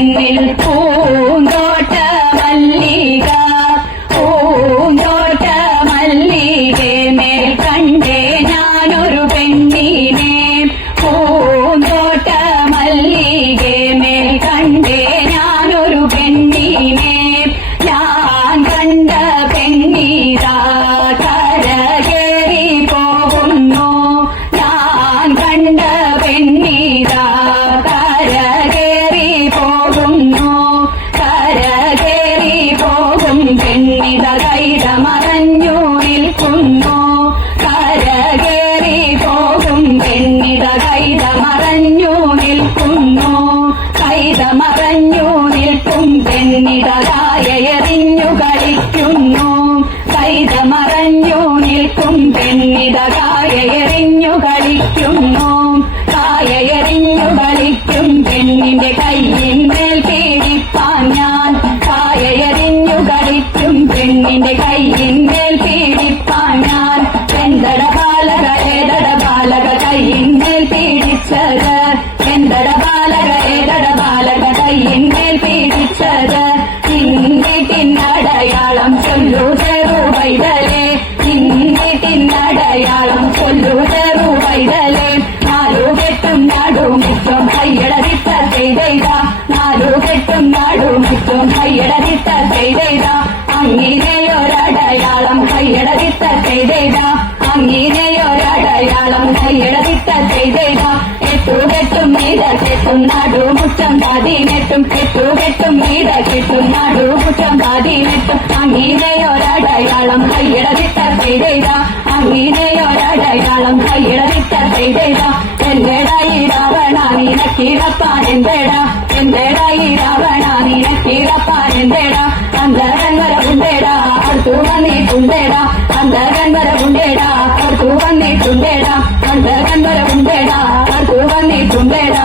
എന്നിൽ പൂന്തോട്ട മല്ലിക പൂന്തോട്ട മല്ലികെ മേൽ കണ്ടേ ഞാനൊരു പെണ്ണിനെ പൂന്തോട്ട മല്ലികെ മേൽ കണ്ടേ ഞാനൊരു പെണ്ണിനെ ഞാൻ കണ്ട പെണ്ണീരാ കരകേറി പോകുന്നു ഞാൻ കണ്ട പെണ്ണീരാ കരകേറി പോകുന്നു കരകേറി പോകും പെണ്ണിത കൈത മറഞ്ഞു നിൽക്കുന്നു കരകേറി പോകും പെണ്ണിത കൈത മറഞ്ഞു നിൽക്കുന്നു കൈത മറഞ്ഞു നിൽക്കും പെണ്ണിത കായയെറിഞ്ഞു കളിക്കുന്നു കൈത മറഞ്ഞു നിൽക്കും പെണ്ണിത കായയെറിഞ്ഞു കളിക്കുന്നു കായയെറിഞ്ഞു കളിക്കും പെണ്ണിന്റെ കൈയിന്മേൽ പീഡിപ്പാൻ ഞാൻ കായയെറിഞ്ഞു കളിക്കും പെണ്ണിന്റെ കൈയിന്മേൽ പീഡിപ്പാൻ ഞാൻ എന്തട ബാലക ഏതട ബാലക കൈയിന്മേൽ പീഡിച്ചത് എന്തട ബാലക ഏതട ബാലക കൈയിന്മേൽ പീഡിച്ചത് ഇന്നടയാളം ചൊല്ലു ചെറുപൈതലേ ഇന്നടയാളം ചൊല്ലു ചെറുപൈതലേ നാലുകെട്ടും നാടുമിറ്റും കൈയടരിട്ട ചെയ്ത നാലുകെട്ടും നാടുമിറ്റും കൈയടരിട്ട ചെയ്ത അങ്ങനെയൊരടയാളം കൈയടരിട്ട ചെയ്ത അങ്ങനെയൊരടയാളം കൈയടരിട്ട ചെയ്ത എട്ടുകെട്ടും വീട കെട്ടും നാടുമുറ്റം പതിനെട്ടും എട്ടുകെട്ടും വീട കെട്ടും നാടുമുറ്റം പതിനെട്ടും അങ്ങനെയൊരടയാളം കൈയടരിട്ട ചെയ്ത അങ്ങനെയൊരടയാളം കൈയടരിട്ട ചെയ്ത എന്തെടായി രാവണ നിനക്കിടപ്പാൻ എന്തെടാ എന്തെടായി രാവണ നിനക്കിടപ്പാൻ എന്തെടാ അന്തരംഗര ഉണ്ടേടാ അടുത്തു വന്നിട്ടുണ്ടേടാ അന്തരംഗര ഉണ്ടേടാ അടുത്തു വന്നിട്ടുണ്ടേടാ അന്തരംഗര ഉണ്ടേടാ അടുത്തു വന്നിട്ടുണ്ടേടാ